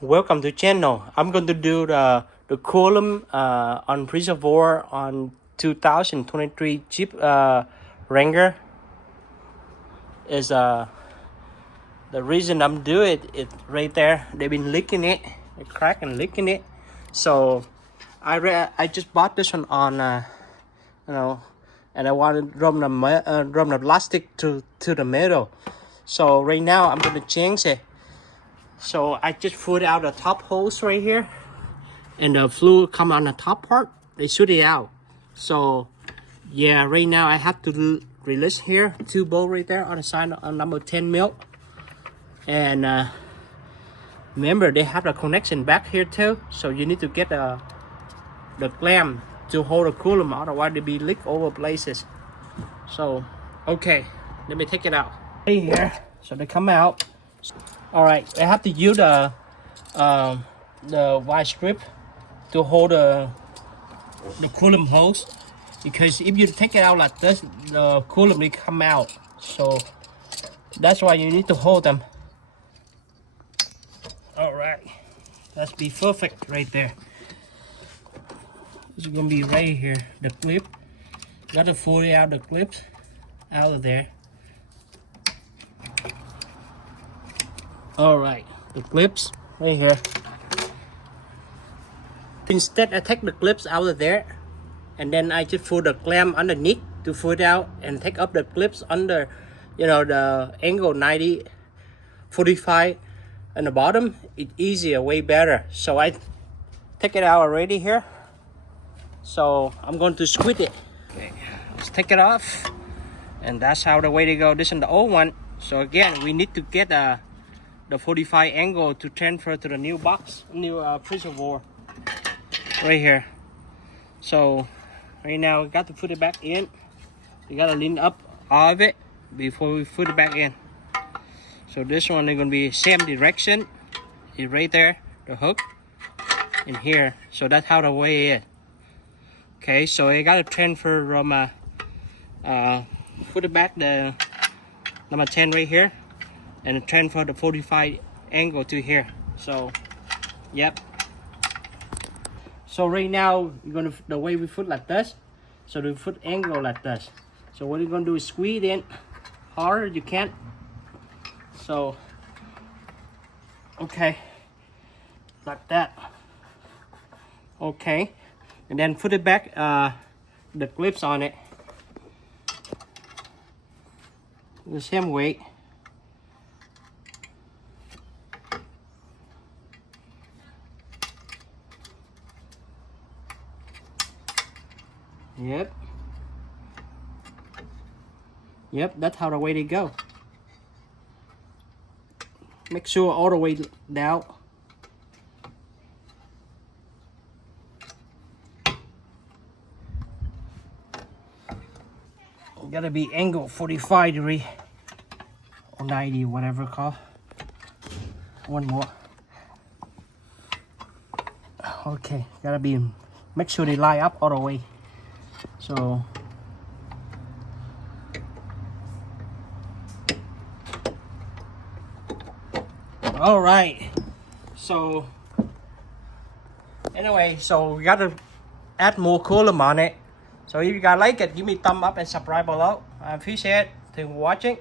welcome to channel. I'm going to do the coolant on reservoir on 2023 Jeep Wrangler. Is the reason I'm doing it right there. They've been leaking it, they crack and leaking it. So I just bought this one on and I wanted to run the plastic to the middle. So right now I'm going to change it. So I just put out the top hose right here, and the fluid come on the top part. They shoot it out. So yeah, right now I have to release here 2 bolts right there on the side on number 10 mil. And remember they have the connection back here too. So you need to get the clamp to hold the coolant, otherwise they be leak over places. So okay, let me take it out right here. So they come out. All right, I have to use the wire strip to hold the coolant hose, because if you take it out like this, the coolant will come out. So that's why you need to hold them. All right, that's be perfect right there. This is gonna be right here. The clip, got to pull out the clips out of there. All right, the clips right here. Instead, I take the clips out of there, and then I just put the clamp underneath to pull it out and take up the clips under, the angle 90, 45 on the bottom. It's easier, way better. So I take it out already here. So I'm going to squeeze it. Okay, let's take it off, and that's how the way to go. This is the old one. So again, we need to get the 45 angle to transfer to the new box, new reservoir right here. So right now we got to put it back in. We got to lean up all of it before we put it back in. So this one is going to be same direction. It's right there, the hook in here. So that's how the way is. Okay, so I got to transfer from put it back the number 10 right here, and transfer the 45 angle to here. So yep. So right now you're gonna, the way we put like this, so the foot angle like this. So what you're gonna do is squeeze in harder you can. So okay, like that. Okay, and then put it back the clips on it the same way. Yep, that's how the way they go. Make sure all the way down. Gotta be angle 45 degree or 90, whatever it's called. One more. Okay, gotta be, make sure they line up all the way. So all right, so anyway, so we gotta add more coolant on it. So if you guys like it, give me a thumb up and subscribe below. I appreciate it. Thanks for watching.